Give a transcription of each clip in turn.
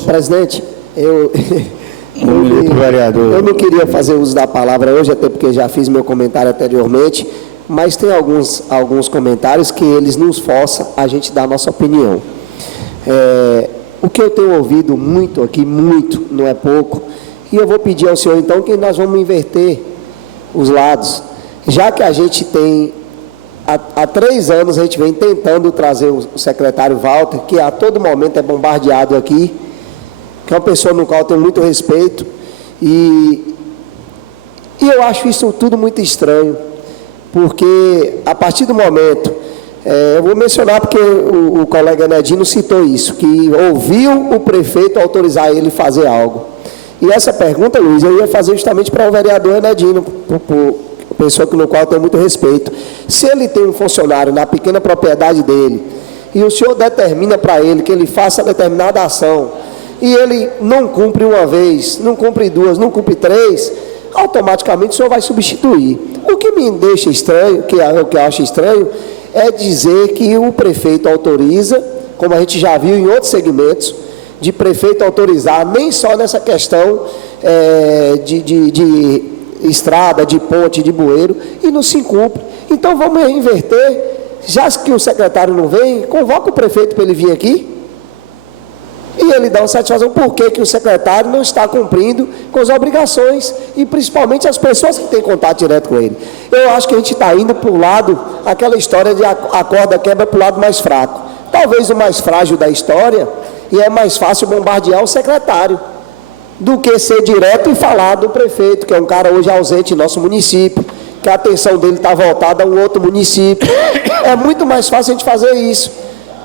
Presidente, vereador. Eu não queria fazer uso da palavra hoje, até porque já fiz meu comentário anteriormente, mas tem alguns comentários que eles nos forçam a gente dar a nossa opinião. O que eu tenho ouvido muito aqui, muito, não é pouco, e eu vou pedir ao senhor então que nós vamos inverter os lados, já que a gente tem, há 3 anos a gente vem tentando trazer o secretário Walter, que a todo momento é bombardeado aqui, que é uma pessoa no qual eu tenho muito respeito, e eu acho isso tudo muito estranho, porque a partir do momento, eu vou mencionar porque o colega Enedino citou isso, que ouviu o prefeito autorizar ele fazer algo. E essa pergunta, Luiz, eu ia fazer justamente para o vereador Enedino, pessoa no qual eu tenho muito respeito. Se ele tem um funcionário na pequena propriedade dele, e o senhor determina para ele que ele faça determinada ação, e ele não cumpre uma vez, não cumpre 2, não cumpre 3, automaticamente o senhor vai substituir. O que me deixa estranho, o que eu acho estranho, é dizer que o prefeito autoriza, como a gente já viu em outros segmentos, de prefeito autorizar, nem só nessa questão de estrada, de ponte, de bueiro, e não se cumpre. Então vamos inverter, já que o secretário não vem, convoca o prefeito para ele vir aqui, e ele dá uma satisfação por que o secretário não está cumprindo com as obrigações, e principalmente as pessoas que têm contato direto com ele. Eu acho que a gente está indo para o lado, aquela história de a corda quebra para o lado mais fraco. Talvez o mais frágil da história, e é mais fácil bombardear o secretário, do que ser direto e falar do prefeito, que é um cara hoje ausente em nosso município, que a atenção dele está voltada a um outro município. É muito mais fácil a gente fazer isso.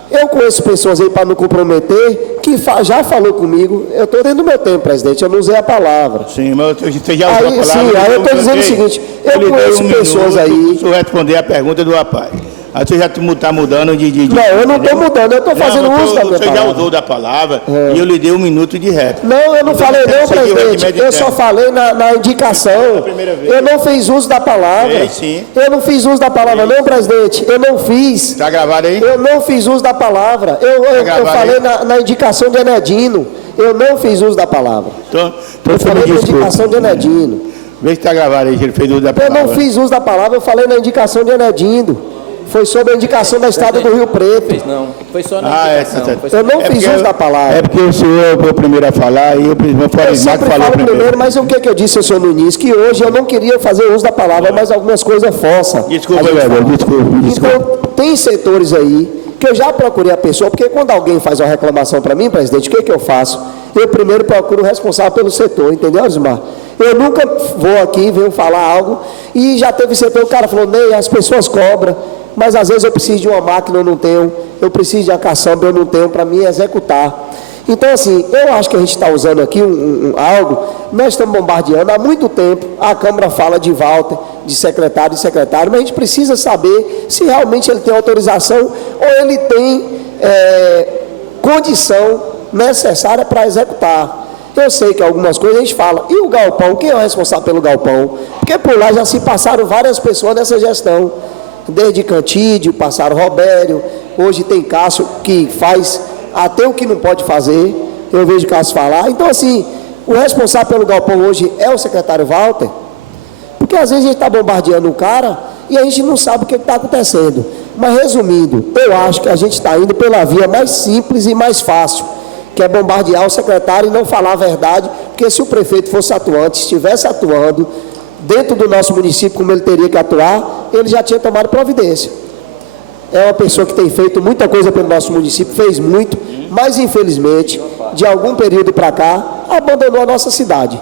Eu conheço pessoas aí, para não comprometer, que já falou comigo. Eu estou dentro do meu tempo, presidente, eu não usei a palavra. Sim, mas você já usou a palavra. Sim, aí eu estou dizendo o seguinte, eu conheço pessoas aí... Se eu responder a pergunta do rapaz. Aí você já está mudando de... Não, eu não estou mudando, eu estou fazendo uso da minha palavra. Você já usou da palavra e eu lhe dei 1 minuto de réplica. Não, eu não falei não, presidente. Eu só falei na indicação. Eu não fiz uso da palavra. Sim. Eu não fiz uso da palavra, não, presidente. Eu não fiz. Está gravado aí? Eu não fiz uso da palavra. Eu falei na indicação de Enedino. Eu não fiz uso da palavra. Então eu falei na indicação de Enedino. Vê se está gravado aí, que ele fez uso da palavra. Eu não fiz uso da palavra, eu falei na indicação de Enedino. Foi sobre a indicação da Estrada do Rio Preto. Não, foi só na indicação. Eu não fiz uso da palavra. É porque o senhor foi o primeiro a falar e eu sempre falo primeiro, mas o que eu disse ao senhor no início? Que hoje eu não queria fazer uso da palavra, mas algumas coisas forçam. Desculpa, vereador, desculpa. Então, tem setores aí que eu já procurei a pessoa, porque quando alguém faz uma reclamação para mim, presidente, o que eu faço? Eu primeiro procuro o responsável pelo setor, entendeu, Osmar? Eu nunca vou aqui, venho falar algo, e já teve setor, o cara falou, Ney, as pessoas cobram, mas às vezes eu preciso de uma máquina, eu não tenho, eu preciso de uma caçamba, eu não tenho para me executar. Então, assim, eu acho que a gente está usando aqui algo, nós estamos bombardeando há muito tempo, a Câmara fala de Walter, de secretário, mas a gente precisa saber se realmente ele tem autorização ou ele tem condição necessária para executar. Eu sei que algumas coisas a gente fala, e o galpão, quem é o responsável pelo galpão? Porque por lá já se passaram várias pessoas nessa gestão, desde Cantídio, passaram Robério, hoje tem Cássio que faz até o que não pode fazer, eu vejo Cássio falar. Então, assim, o responsável pelo galpão hoje é o secretário Walter, porque às vezes a gente está bombardeando o cara e a gente não sabe o que está acontecendo. Mas, resumindo, eu acho que a gente está indo pela via mais simples e mais fácil, que é bombardear o secretário e não falar a verdade, porque se o prefeito fosse atuante, estivesse atuando dentro do nosso município como ele teria que atuar, ele já tinha tomado providência. É uma pessoa que tem feito muita coisa pelo nosso município, fez muito, mas infelizmente, de algum período para cá, abandonou a nossa cidade.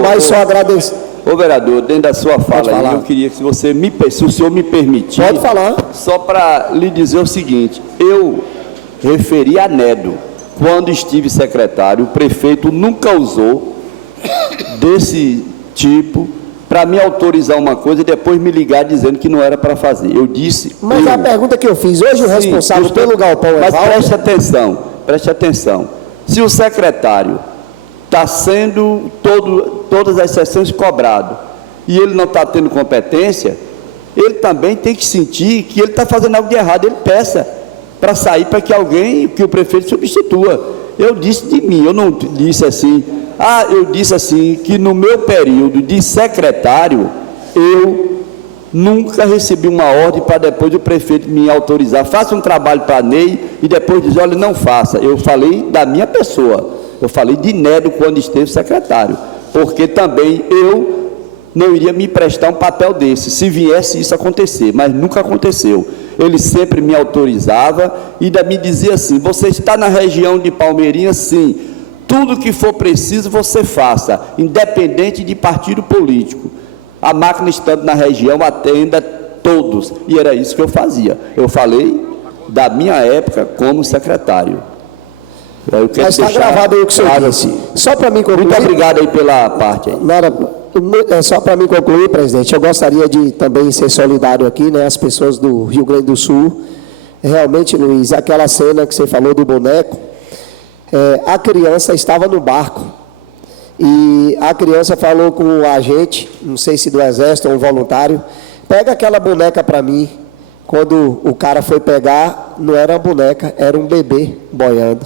Mas só agradecer. Ô vereador, dentro da sua fala aí, eu queria que se o senhor me permitir, pode falar. Só para lhe dizer o seguinte, eu referi a Nedo, quando estive secretário, o prefeito nunca usou desse tipo para me autorizar uma coisa e depois me ligar dizendo que não era para fazer. Eu disse... Mas a pergunta que eu fiz, hoje o responsável pelo galpão é Mas preste atenção. Se o secretário está sendo todas as sessões cobrado e ele não está tendo competência, ele também tem que sentir que ele está fazendo algo de errado, ele peça para sair, para que o prefeito substitua. Eu disse de mim, eu não disse assim. Eu disse assim que no meu período de secretário, eu nunca recebi uma ordem para depois o prefeito me autorizar. Faça um trabalho para Ney e depois dizer, olha, não faça. Eu falei da minha pessoa. Eu falei de Nedo quando esteve secretário. Porque também eu não iria me prestar um papel desse, se viesse isso acontecer, mas nunca aconteceu. Ele sempre me autorizava e ainda me dizia assim, você está na região de Palmeirinha? Sim. Tudo que for preciso você faça, independente de partido político. A máquina estando na região, atenda todos. E era isso que eu fazia. Eu falei da minha época como secretário. Mas está gravado aí o que o senhor disse. Só para mim concluir. Muito obrigado aí pela parte. Só para mim concluir, presidente, eu gostaria de também ser solidário aqui, né, as pessoas do Rio Grande do Sul. Realmente, Luiz, aquela cena que você falou do boneco, a criança estava no barco e a criança falou com o agente, não sei se do exército ou um voluntário, pega aquela boneca para mim. Quando o cara foi pegar, não era uma boneca, era um bebê boiando.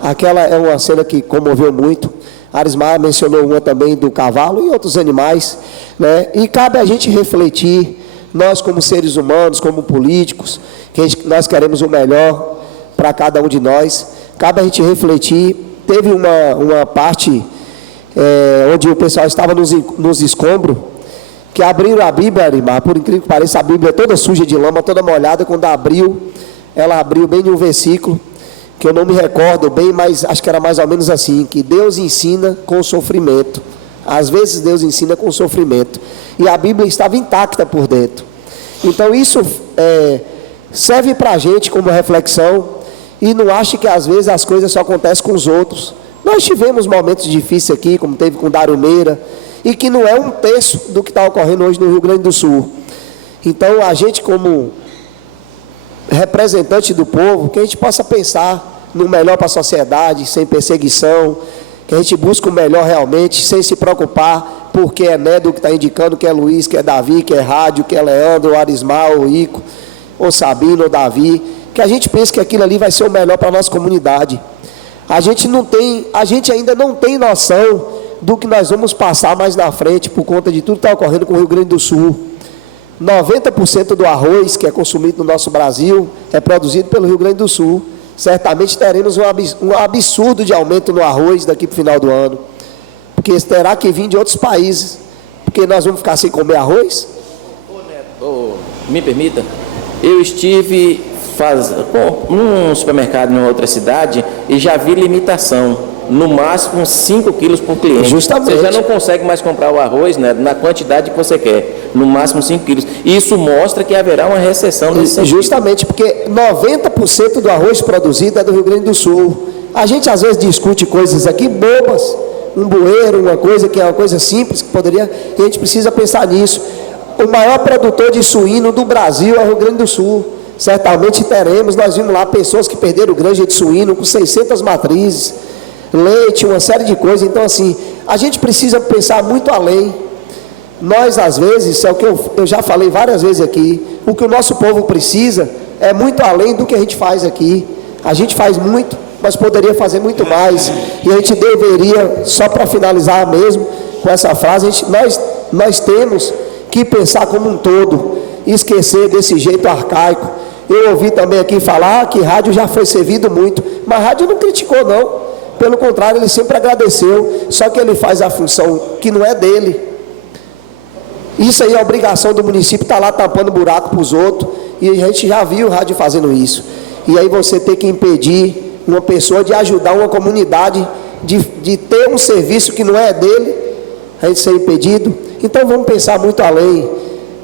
Aquela é uma cena que comoveu muito. Arismar mencionou uma também do cavalo e outros animais, né? E cabe a gente refletir, nós como seres humanos, como políticos, nós queremos o melhor para cada um de nós. Cabe a gente refletir. Teve uma parte onde o pessoal estava nos escombros, que abriram a Bíblia, Arismar, por incrível que pareça, a Bíblia toda suja de lama, toda molhada. Quando ela abriu bem em um versículo, que eu não me recordo bem, mas acho que era mais ou menos assim, que Deus ensina com sofrimento. Às vezes Deus ensina com sofrimento. E a Bíblia estava intacta por dentro. Então isso serve para a gente como reflexão. E não ache que às vezes as coisas só acontecem com os outros. Nós tivemos momentos difíceis aqui, como teve com Dário Meira, e que não é um terço do que está ocorrendo hoje no Rio Grande do Sul. Então a gente como representante do povo, que a gente possa pensar no melhor para a sociedade, sem perseguição, que a gente busque o melhor realmente, sem se preocupar porque é Nedo que está indicando, que é Luiz, que é Davi, que é Rádio, que é Leandro, ou Arismar, ou Ico, ou Sabino, ou Davi, que a gente pense que aquilo ali vai ser o melhor para a nossa comunidade. A gente ainda não tem noção do que nós vamos passar mais na frente por conta de tudo que está ocorrendo com o Rio Grande do Sul. 90% do arroz que é consumido no nosso Brasil é produzido pelo Rio Grande do Sul. Certamente teremos um absurdo de aumento no arroz daqui para o final do ano, porque terá que vir de outros países, porque nós vamos ficar sem comer arroz. Me permita, eu estive num supermercado em outra cidade e já vi limitação. No máximo 5 quilos por cliente. Justamente. Você já não consegue mais comprar o arroz, né, na quantidade que você quer. No máximo 5 quilos. Isso mostra que haverá uma recessão nesse sentido. Justamente, porque 90% do arroz produzido é do Rio Grande do Sul. A gente às vezes discute coisas aqui bobas, um bueiro, uma coisa que é uma coisa simples, que poderia, e a gente precisa pensar nisso. O maior produtor de suíno do Brasil é o Rio Grande do Sul. Certamente teremos, nós vimos lá pessoas que perderam granja de suíno com 600 matrizes, leite, uma série de coisas. Então assim, a gente precisa pensar muito além. Nós às vezes, é o que eu já falei várias vezes aqui, o que o nosso povo precisa é muito além do que a gente faz aqui. A gente faz muito, mas poderia fazer muito mais, e a gente deveria, só para finalizar mesmo com essa frase, nós temos que pensar como um todo, esquecer desse jeito arcaico. Eu ouvi também aqui falar que rádio já foi servido muito, mas rádio não criticou não. Pelo contrário, ele sempre agradeceu, só que ele faz a função que não é dele. Isso aí é obrigação do município, estar lá tampando buraco para os outros, e a gente já viu o rádio fazendo isso. E aí você tem que impedir uma pessoa de ajudar uma comunidade, de ter um serviço que não é dele, a gente ser impedido. Então vamos pensar muito além.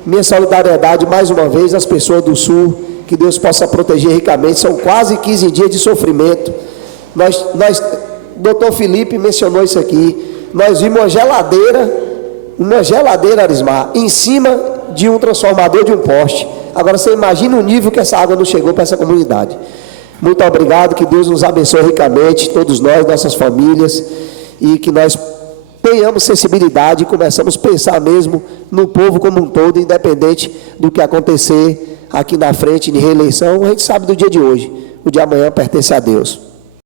Minha solidariedade mais uma vez às pessoas do Sul, que Deus possa proteger ricamente. São quase 15 dias de sofrimento. Doutor Felipe mencionou isso aqui, nós vimos uma geladeira, Arismar, em cima de um transformador de um poste. Agora você imagina o nível que essa água não chegou para essa comunidade. Muito obrigado, que Deus nos abençoe ricamente, todos nós, nossas famílias, e que nós tenhamos sensibilidade e começamos a pensar mesmo no povo como um todo, independente do que acontecer aqui na frente de reeleição. A gente sabe do dia de hoje, o de amanhã pertence a Deus.